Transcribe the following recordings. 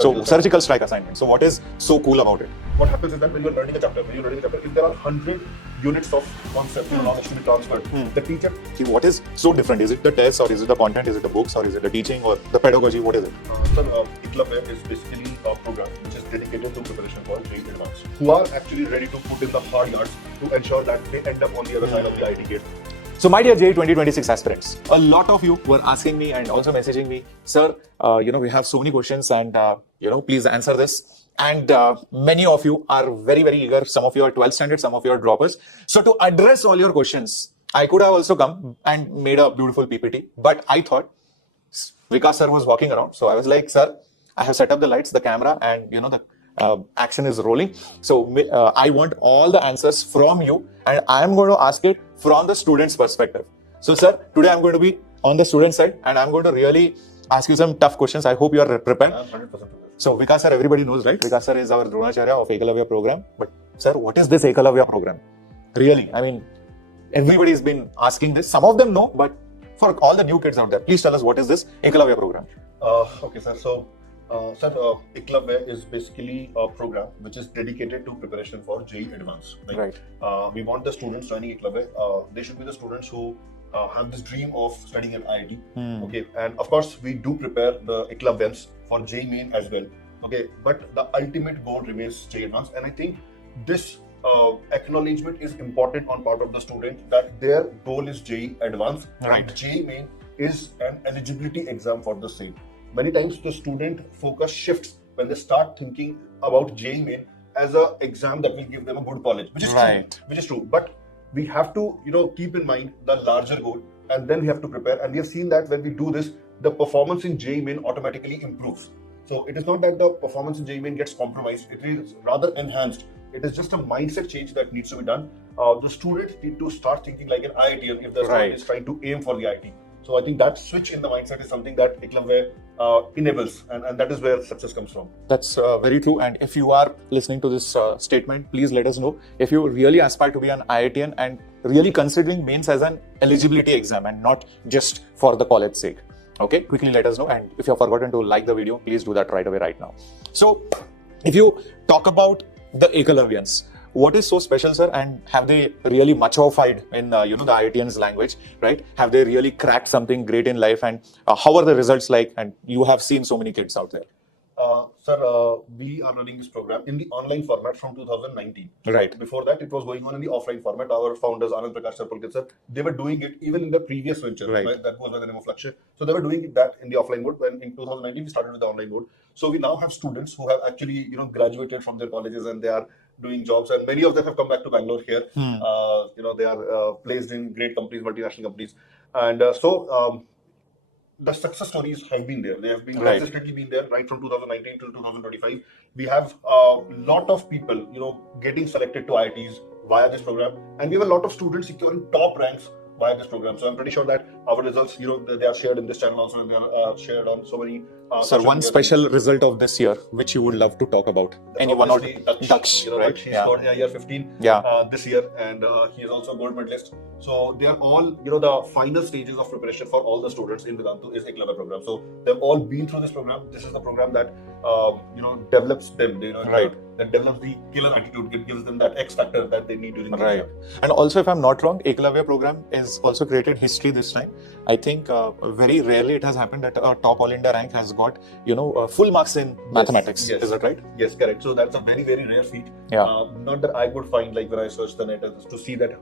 So surgical strike assignment. So what is so cool about it? What happens is that when you're learning a chapter, if there are 100 units of concept knowledge to be transferred, the teacher... See, what is so different? Is it the test, or is it the content, is it the books, or is it the teaching, or the pedagogy? What is it? Sir, Eklavya is basically a program which is dedicated to preparation for JEE Advanced, who are actually ready to put in the hard yards to ensure that they end up on the other side of the IIT gate. So my dear JEE 2026 aspirants, a lot of you were asking me and also messaging me, sir, we have so many questions and, please answer this. And many of you are very, very eager. Some of you are 12th standard, some of you are droppers. So to address all your questions, I could have also come and made a beautiful PPT, but I thought Vikas sir was walking around. So I was like, sir, I have set up the lights, the camera, and the action is rolling. So I want all the answers from you, and I am going to ask it from the student's perspective. So sir, today I'm going to be on the student side, and I'm going to really ask you some tough questions. I hope you are prepared. I'm 100% prepared. So Vikas sir, everybody knows, right? Vikas sir is our Dronacharya of Eklavya program. But sir, what is this Eklavya program? Really, I mean, everybody's been asking this. Some of them know, but for all the new kids out there, please tell us what is this Eklavya program? Okay, sir. So, Eklavya is basically a program which is dedicated to preparation for JEE Advanced. Right. We want the students joining Eklavya. They should be the students who have this dream of studying at IIT. Okay, and of course we do prepare the Eklavyans for JEE Main as well. Okay, but the ultimate goal remains JEE Advanced, and I think this acknowledgement is important on part of the student that their goal is JEE Advanced. Right. And JEE Main is an eligibility exam for the same. Many times the student focus shifts when they start thinking about JEE Main as an exam that will give them a good college, which is right. true. Which is true. But we have to, keep in mind the larger goal, and then we have to prepare. And we have seen that when we do this, the performance in JEE Main automatically improves. So it is not that the performance in JEE Main gets compromised; it is rather enhanced. It is just a mindset change that needs to be done. The students need to start thinking like an IITian if the student is trying to aim for the IIT. So I think that switch in the mindset is something that Eklavya enables, and that is where success comes from. That's very true. And if you are listening to this statement, please let us know if you really aspire to be an IITian and really considering mains as an eligibility exam and not just for the college sake. Okay, quickly let us know. And if you have forgotten to like the video, please do that right away, right now. So if you talk about the Ekalavyans, what is so special, sir? And have they really matured in the IITians language, right? Have they really cracked something great in life? And how are the results like? And you have seen so many kids out there. Sir, we are running this program in the online format from 2019. Right. Before that, it was going on in the offline format. Our founders, Anand Prakash Pulkit sir, they were doing it even in the previous venture. Right. That was by the name of Lakshya. So they were doing that in the offline mode. When in 2019, we started with the online mode. So we now have students who have actually, graduated from their colleges and they are doing jobs. And many of them have come back to Bangalore here. They are placed in great companies, multinational companies. And the success stories have been there. They have been consistently been there right from 2019 till 2025. We have a lot of people, getting selected to IITs via this program, and we have a lot of students securing top ranks via this program. So I'm pretty sure that our results, they are shared in this channel also, and they are shared on so many. Sir, one special result of this year, which you would love to talk about. Anyone or Daksh, right? He's got year 15 this year, and he is also a gold medalist. So they are all, the final stages of preparation for all the students in Vedantu is Eklavya program. So they've all been through this program. This is the program that, develops them, that develops the killer attitude. It gives them that X factor that they need during the exam. And also, if I'm not wrong, Eklavya program is also created history this time. I think very rarely it has happened that a top All India rank has got, full marks in mathematics. Yes. Is that right? Yes, correct. So that's a very, very rare feat. Not that I could find, like when I searched the net to see that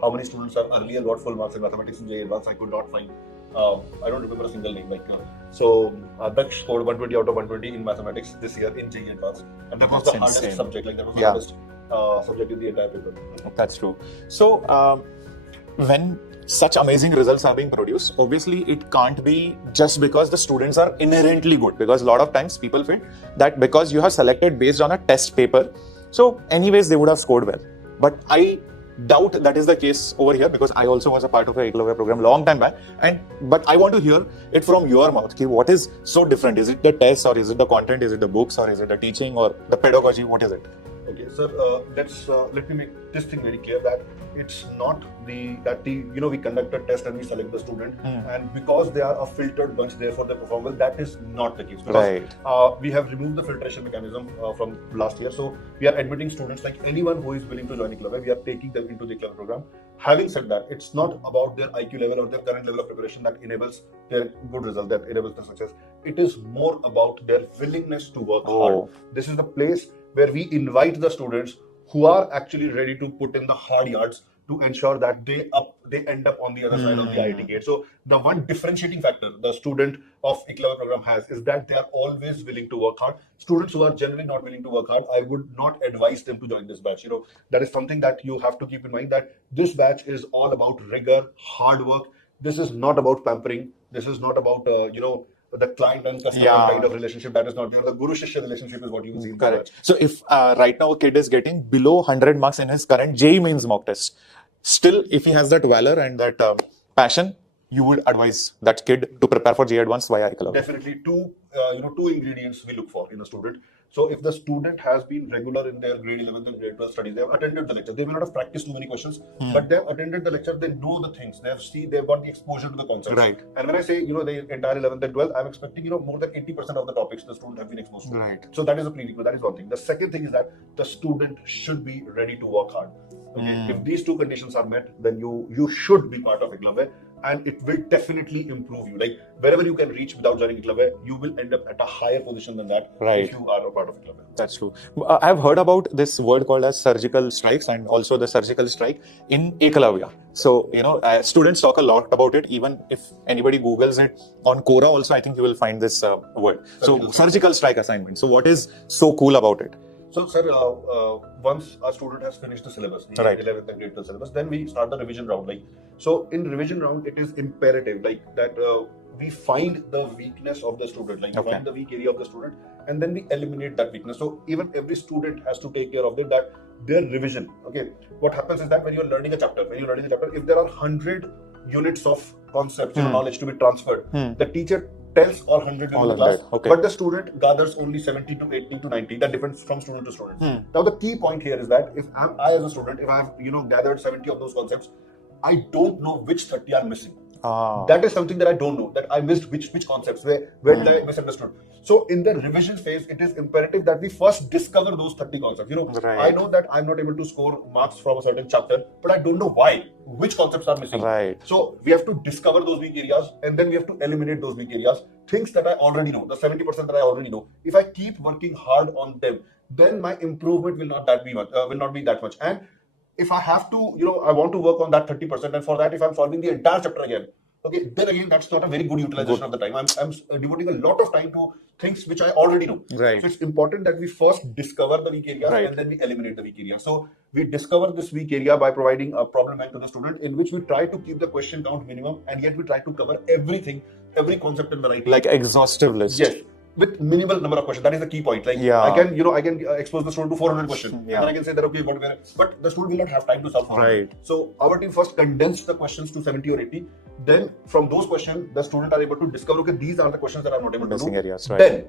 how many students have earlier got full marks in mathematics in JEE Advanced. I could not find. I don't remember a single name. Daksh scored 120 out of 120 in mathematics this year in JEE Advanced, and that was the hardest subject. That was the hardest subject in the entire paper. That's true. So when such amazing results are being produced, obviously it can't be just because the students are inherently good, because a lot of times people feel that because you have selected based on a test paper, so anyways they would have scored well. But I doubt that is the case over here, because I also was a part of a Eklavya program long time back, but I want to hear it from your mouth. What is so different? Is it the test, or is it the content? Is it the books, or is it the teaching, or the pedagogy? What is it? Okay, sir, let me make this thing very clear that it's not we conduct a test and we select the student, and because they are a filtered bunch, therefore they perform well. That is not the case. Because, we have removed the filtration mechanism from last year, so we are admitting students like anyone who is willing to join Eklavya. We are taking them into the Eklavya program. Having said that, it's not about their IQ level or their current level of preparation that enables their good result, that enables their success. It is more about their willingness to work hard. This is the place where we invite the students who are actually ready to put in the hard yards to ensure that they end up on the other side of the IIT gate. So the one differentiating factor the student of Eklavya program has is that they are always willing to work hard. Students who are generally not willing to work hard, I would not advise them to join this batch. That is something that you have to keep in mind, that this batch is all about rigor, hard work. This is not about pampering. This is not about the client and customer kind of relationship. That is not there. The Guru Shishya relationship is what you will see. Correct. So if right now a kid is getting below 100 marks in his current JEE mains mock test, still if he has that valor and that passion, you would advise that kid to prepare for JEE Advanced via Eklavya. Definitely two ingredients we look for in a student. So if the student has been regular in their grade 11th and grade 12 studies, they have attended the lecture. They may not have practiced too many questions, but they have attended the lecture. They know the things. They've got the exposure to the concepts. Right. And when I say the entire 11th and 12th, I'm expecting more than 80% of the topics the student have been exposed to. Right. So that is a prerequisite. That is one thing. The second thing is that the student should be ready to work hard. Okay? If these two conditions are met, then you should be part of Eklavya. And it will definitely improve you. Like wherever you can reach without joining Eklavya, you will end up at a higher position than that if you are a part of Eklavya. That's true. I've heard about this word called as surgical strikes and also the surgical strike in Eklavya. So, students talk a lot about it. Even if anybody Googles it on Quora also, I think you will find this word. So, surgical strike assignment. So, what is so cool about it? So, sir, once a student has finished the syllabus, the 11th and grade 12 syllabus, then we start the revision round. So in revision round, it is imperative that we find the weakness of the student, we find the weak area of the student, and then we eliminate that weakness. So even every student has to take care of their revision. Okay, what happens is that when you're learning a chapter, if there are 100 units of concepts, knowledge to be transferred, the teacher tells all 100 in the class, but the student gathers only 70 to 80 to 90. That differs from student to student. Now the key point here is that if I as a student, if I have gathered 70 of those concepts, I don't know which 30 are missing. That is something that I don't know, that I missed which concepts, where did I misunderstood. So in the revision phase, it is imperative that we first discover those 30 concepts. I know that I'm not able to score marks from a certain chapter, but I don't know why, which concepts are missing. So we have to discover those weak areas, and then we have to eliminate those weak areas. Things that I already know, the 70% that I already know. If I keep working hard on them, then my improvement will not be that much. And if I have to, I want to work on that 30%, and for that, if I'm solving the entire chapter again, then again, that's not a very good utilization of the time. I'm devoting a lot of time to things which I already know. So it's important that we first discover the weak areas and then we eliminate the weak areas. So we discover this weak area by providing a problem bank to the student, in which we try to keep the question count minimum, and yet we try to cover everything, every concept in variety. Like exhaustive list. Yes. With minimal number of questions. That is the key point. I can expose the student to 400 questions. And then I can say that, but the student will not have time to solve 400. So our team first condensed the questions to 70 or 80. Then from those questions, the student are able to discover, these are the questions that I'm not able to do. Areas, Then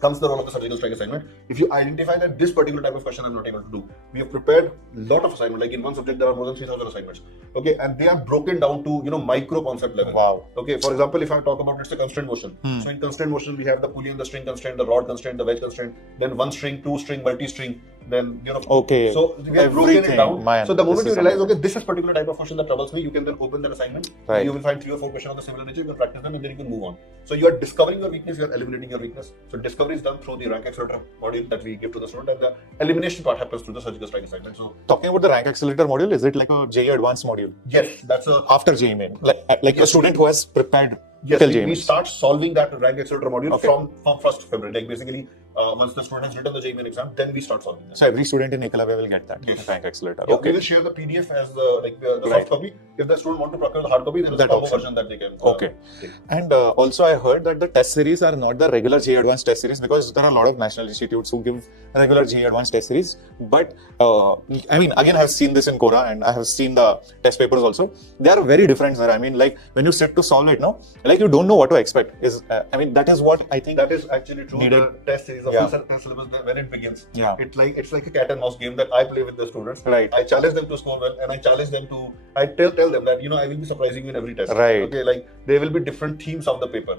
comes the role of the surgical strike assignment. If you identify that this particular type of question I'm not able to do, we have prepared a lot of assignments. Like in one subject, there are more than 3,000 assignments. And they are broken down to micro concept level. Okay, for example, if I talk about a constraint motion. So in constraint motion, we have the pulley and the string constraint, the rod constraint, the wedge constraint, then one string, two string, multi-string. Then so we have broken it down. So the moment you realize, this is particular type of question that troubles me, you can then open that assignment. You will find 3 or 4 questions of the similar nature. You can practice them, and then you can move on. So you are discovering your weakness, you are eliminating your weakness. So discovery is done through the rank accelerator module that we give to the student, and the elimination part happens through the surgical strike assignment. So talking about the rank accelerator module, is it like a JEE Advanced module? Yes, that's after JEE Main, like a student who has prepared. Yes, we start solving that rank accelerator module from 1st February. Like basically, once the student has written the JEE Main exam, then we start solving that. So every student in Eklavya will get that rank accelerator. We will share the PDF as the soft copy. If the student want to procure the hard copy, then it's a That combo option. version that they can Okay. take. And also I heard that the test series are not the regular JEE Advanced test series, because there are a lot of national institutes who give regular JEE Advanced test series. But I mean, again, I have seen this in Quora and I have seen the test papers also. They are very different, sir. I mean, like when you sit to solve it, no, like you don't know what to expect. I mean, that is what I think. That is actually true. Needed. The test series, the Yeah. full test syllabus, when it begins, Yeah. it's like a cat and mouse game that I play with the students. Right. I challenge them to score well, and I challenge them to. I tell them that I will be surprising you in every test. Right. Okay, like there will be different themes of the paper.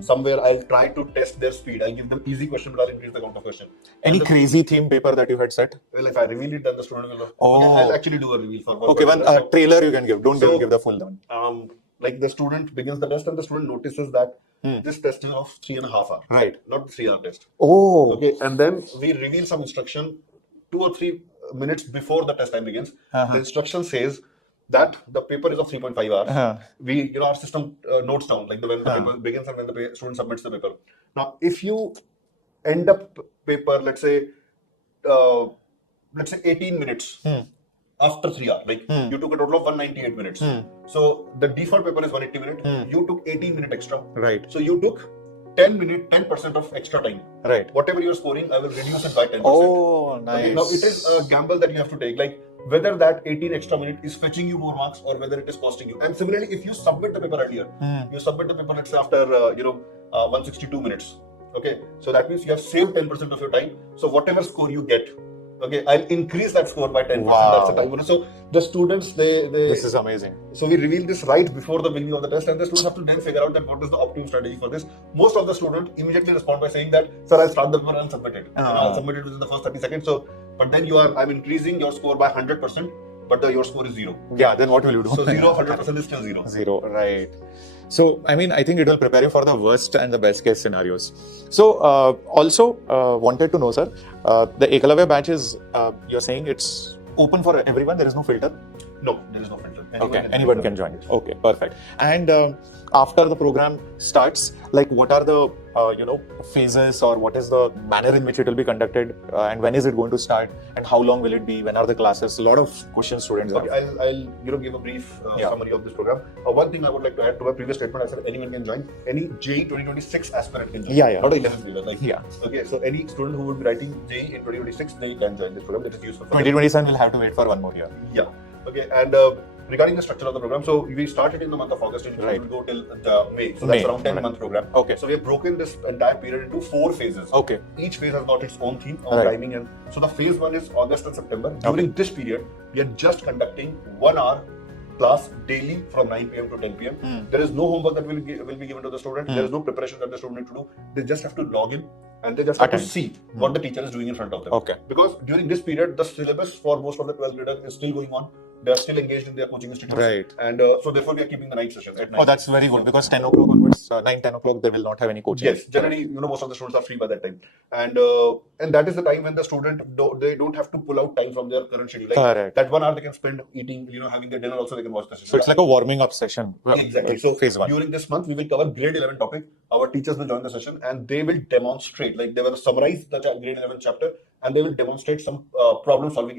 Somewhere I'll try to test their speed. I'll give them easy question, but I'll increase the count of question. Any crazy theme paper that you had set? Well, if I reveal it, then the student will. Oh. Okay, I'll actually do a reveal for. Okay, one trailer you can give. Don't give the full one. Like the student begins the test and the student notices that this test is of 3.5 hours. Right. Not 3 hour test. Oh. Okay, and then we reveal some instruction 2 or 3 minutes before the test time begins. The instruction says that the paper is of 3.5 hours. We, our system notes down like when the paper begins and when the student submits the paper. Now, if you end up paper, let's say 18 minutes after 3 hours, like you took a total of 198 minutes. So the default paper is 180 minutes. You took 18 minutes extra. Right. So you took 10% of extra time. Right. Whatever you're scoring, I will reduce it by 10%. Oh, nice. Okay, now it is a gamble that you have to take, like whether that 18 extra minute is fetching you more marks or whether it is costing you. And similarly, if you submit the paper earlier, you submit the paper, let's say after 162 minutes. Okay, so that means you have saved 10% of your time. So whatever score you get, okay, I'll increase that score by 10%. Wow. That's the time bonus. So the students, they This is amazing. so we reveal this right before the beginning of the test, and the students have to then figure out that what is the optimum strategy for this. Most of the students immediately respond by saying that, sir, I'll start the paper and submit it. And I'll submit it within the first 30 seconds. So, but then I'm increasing your score by 100%, but your score is 0. Yeah, then what will you do? So 0 of 100% is still 0. 0, right. So, I mean, I think it will prepare you for the worst and the best case scenarios. So, also wanted to know, sir, the Eklavya batch is, you're saying it's open for everyone, there is no filter? No, there is no filter. Anyone can join. Okay, perfect. And after the program starts, like what are the phases, or what is the manner in which it will be conducted, and when is it going to start, and how long will it be, when are the classes? A lot of questions students have. Okay, I'll give a brief summary of this program. One thing I would like to add to my previous statement, I said anyone can join. Any JEE 2026 aspirant can join. Yeah. Not 11th year. Like, yeah. Okay, so any student who would be writing JEE in 2026, they can join this program. That is useful for 2027 will have to wait for one more year. Yeah. Okay, and regarding the structure of the program, so we started in the month of August and it will go till May. So that's around 10-month program. Okay. So we have broken this entire period into 4 phases. Okay. Each phase has got its own theme, own timing, and so the phase 1 is August and September. During this period, we are just conducting 1 hour class daily from 9 p.m. to 10 p.m. There is no homework that will be given to the student. There is no preparation that the student need to do. They just have to log in and they just have to see what the teacher is doing in front of them. Okay. Because during this period, the syllabus for most of the 12th graders is still going on. They are still engaged in their coaching institutes. Right. And so therefore, we are keeping the night sessions at night. Oh, that's very good, because 10 o'clock onwards, 9, 10 o'clock, they will not have any coaching. Yes, generally, most of the students are free by that time. And that is the time when the student, they don't have to pull out time from their current schedule. Like correct. That 1 hour they can spend eating, having their dinner also, they can watch the session. So it's like a warming up session. Exactly. So phase 1. During this month, we will cover grade 11 topic. Our teachers will join the session and they will demonstrate, like they will summarize the grade 11 chapter and they will demonstrate some problem solving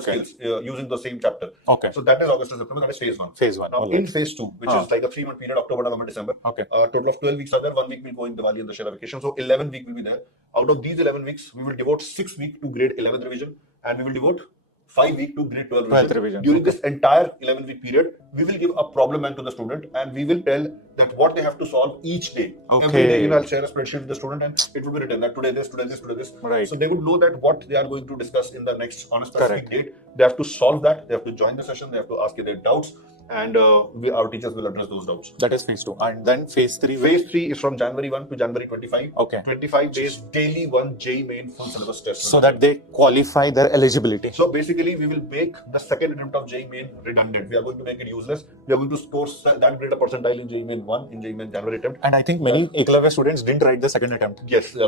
skills using the same chapter. Okay. So that is August and September. That is phase 1. Phase 1. Now in phase 2, which is like a 3-month period, October, November, December. Okay. Total of 12 weeks are there. 1 week will go in Diwali and the Shara vacation. So 11 weeks will be there. Out of these 11 weeks, we will devote 6 weeks to grade 11 revision and we will devote 5 weeks to grade 12 revision. During this entire 11-week period, we will give a problem bank to the student and we will tell that what they have to solve each day. Okay. Every day, I'll share a spreadsheet with the student and it will be written that today this, today this, today this. Right. So they would know that what they are going to discuss in the next on a specific date. They have to solve that. They have to join the session. They have to ask their doubts. And our teachers will address those doubts. That is phase 2. And then phase 3? Phase 3 is from January 1 to January 25. Okay. 25 days, daily 1 JEE main full syllabus test. So that they qualify their eligibility. So basically, we will make the second attempt of JEE main redundant. We are going to make it useless. We are going to score that greater percentile in JEE main 1, in JEE main January attempt. And I think many Eklavya students didn't write the second attempt. Yes, they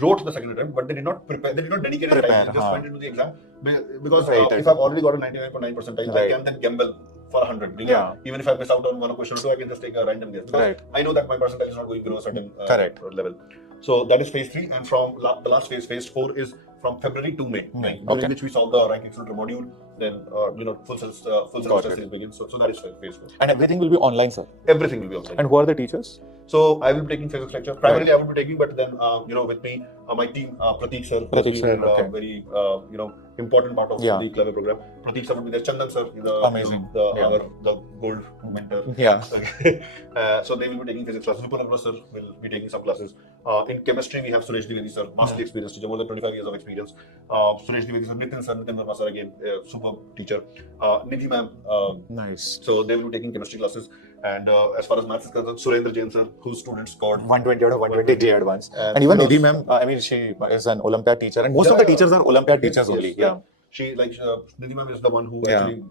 wrote the second attempt, but they did not prepare. They did not dedicate time. They just went into the exam because if I've already got a 99.9 percentile, I can then gamble for 100. Even if I miss out on one question or two, I can just take a random guess. Because I know that my percentile is not going below a certain level. So that is phase 3, and from the last phase, phase 4 is from February to May, Okay. during which we solve the rank accelerator module. Then full semester sales begins. So that is phase 4. And everything will be online, sir. Everything will be online. And who are the teachers? So I will be taking physics lecture. Primarily, I will be taking, but then with me, my team, Prateek sir, very important part of the Eklavya program. Prateek sir will be there. Chandan sir, the gold mentor. Yeah. So they will be taking physics classes. Vipul sir will be taking some classes. In chemistry, we have Suresh Dwivedi sir, masterly experience teacher, more than 25 years of experience. Suresh Dwivedi sir, Nitin Verma sir, again, superb teacher. Nidhi ma'am. Nice. So they will be taking chemistry classes. And as far as maths is concerned, Surendra Jain sir, whose students scored 120 out of 120 JEE Advanced. And even Nidhi ma'am, she is an Olympiad teacher, and most of the teachers are Olympiad teachers only. Yeah. She Nidhi ma'am is the one who actually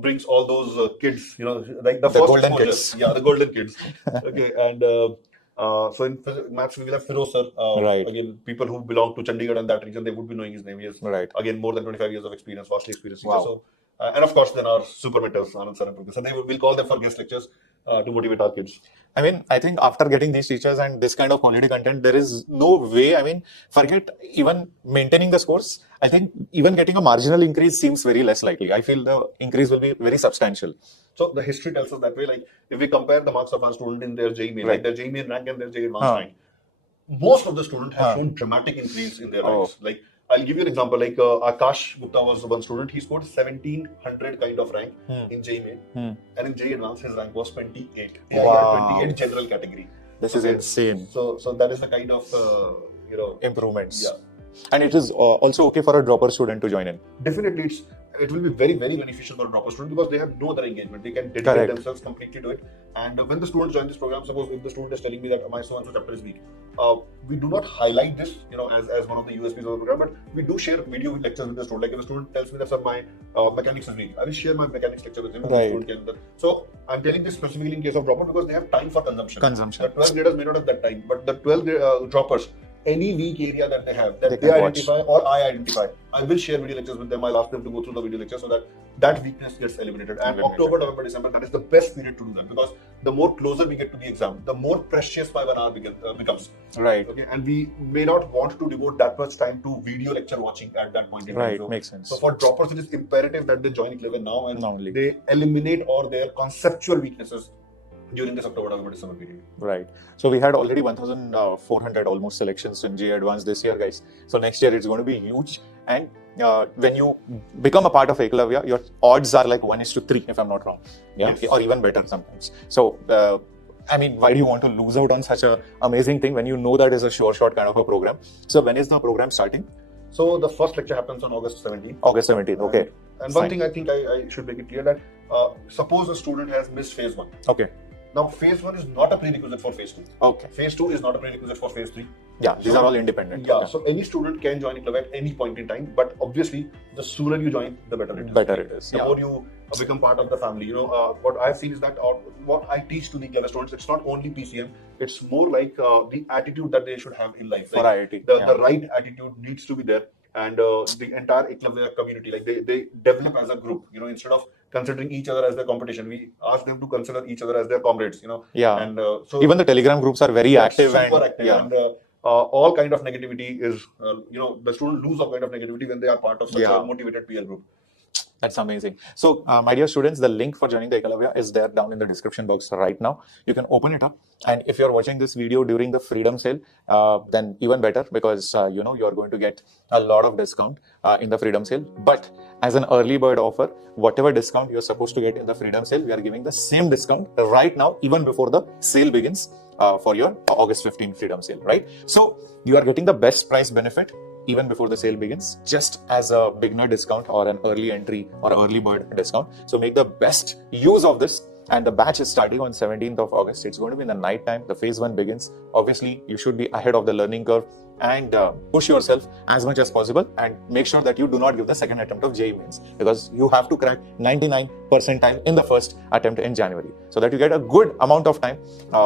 brings all those kids, like the first golden exposure. kids. Yeah, the golden kids. Okay, and so in maths we will have Firoz sir. Again, people who belong to Chandigarh and that region, they would be knowing his name. He has again more than 25 years of experience, vastly experienced teacher. So, and of course, then our super mentors, Anand sir and Pradeep. So we'll call them for guest lectures to motivate our kids. I mean, I think after getting these teachers and this kind of quality content, there is no way. I mean, forget even maintaining the scores. I think even getting a marginal increase seems very less likely. I feel the increase will be very substantial. So the history tells us that way. Like if we compare the marks of our student in their JEE, like their JEE rank and their JEE Advanced rank, most of the students have shown dramatic increase in their ranks. Like I'll give you an example. Like Akash Gupta was one student. He scored 1700 kind of rank in JEE, and in JEE Advanced his rank was 28. Wow. 28 general categery. This is insane. So that is the kind of improvements. Yeah. And it is also okay for a dropper student to join in. Definitely, it will be very, very beneficial for a dropper student because they have no other engagement. They can dedicate themselves completely to it. And when the students join this program, suppose if the student is telling me that my so-and-so chapter is weak, we do not highlight this, as one of the USPs of the program, but we do share video lectures with the student. Like if the student tells me that sir, my mechanics is weak, I will share my mechanics lecture with him. So I'm telling this specifically in case of dropper because they have time for consumption. The 12th graders may not have that time, but the 12th droppers, any weak area that they have, that they identify or I identify, I will share video lectures with them. I'll ask them to go through the video lecture so that weakness gets eliminated. And October, November, December, that is the best period to do that because the more closer we get to the exam, the more precious my 1 hour becomes. Right. Okay. And we may not want to devote that much time to video lecture watching at that point in time. Right. Makes sense. So for droppers, it is imperative that they join Eklavya now and they eliminate all their conceptual weaknesses during this October, November, December period. Right. So we had already 1,400 almost selections in JEE Advanced this year, guys. So next year it's going to be huge. And when you become a part of Eklavya, your odds are like 1:3, if I'm not wrong. Yeah. Yes. Or even better sometimes. So, I mean, why do you want to lose out on such an amazing thing when you know that is a sure shot kind of a program? So when is the program starting? So the first lecture happens on August 17th. August 17th, okay. And one thing I think I should make it clear that suppose a student has missed phase 1. Okay. Now, phase 1 is not a prerequisite for phase 2. Okay. Phase 2 is not a prerequisite for phase 3. Yeah, these are all independent. Yeah, so any student can join Eklavya at any point in time, but obviously, the sooner you join, the better it is. The more you become part of the family. What I feel is that what I teach to the Eklavya students, it's not only PCM, it's more like the attitude that they should have in life. For IIT. The right attitude needs to be there. And the entire Eklavya community, like they develop as a group, instead of considering each other as their competition, we ask them to consider each other as their comrades, Yeah. And so even the Telegram groups are very active. Super active. Yeah. And all kind of negativity is, the student lose all kind of negativity when they are part of such a motivated PL group. That's amazing. So, my dear students, the link for joining the Eklavya is there down in the description box right now. You can open it up. And if you're watching this video during the Freedom Sale, then even better because, you're going to get a lot of discount in the Freedom Sale. But as an early bird offer, whatever discount you're supposed to get in the Freedom Sale, we are giving the same discount right now, even before the sale begins for your August 15 Freedom Sale, right? So, you are getting the best price benefit even before the sale begins, just as a beginner discount or an early entry or early bird discount. So make the best use of this. And the batch is starting on 17th of August. It's going to be in the night time. The phase 1 begins. Obviously, you should be ahead of the learning curve and push yourself as much as possible and make sure that you do not give the second attempt of JEE Mains because you have to crack 99 percentile in the first attempt in January so that you get a good amount of time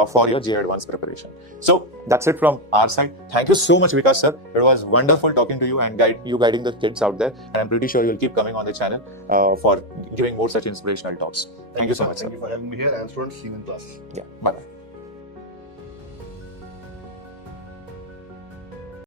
for your JEE Advanced preparation. So that's it from our side. Thank you so much, Vikas sir. It was wonderful talking to you and guiding the kids out there. And I'm pretty sure you'll keep coming on the channel for giving more such inspirational talks. Thank you so much, sir. Thank you for having me here and students, see you in class. Yeah, bye-bye.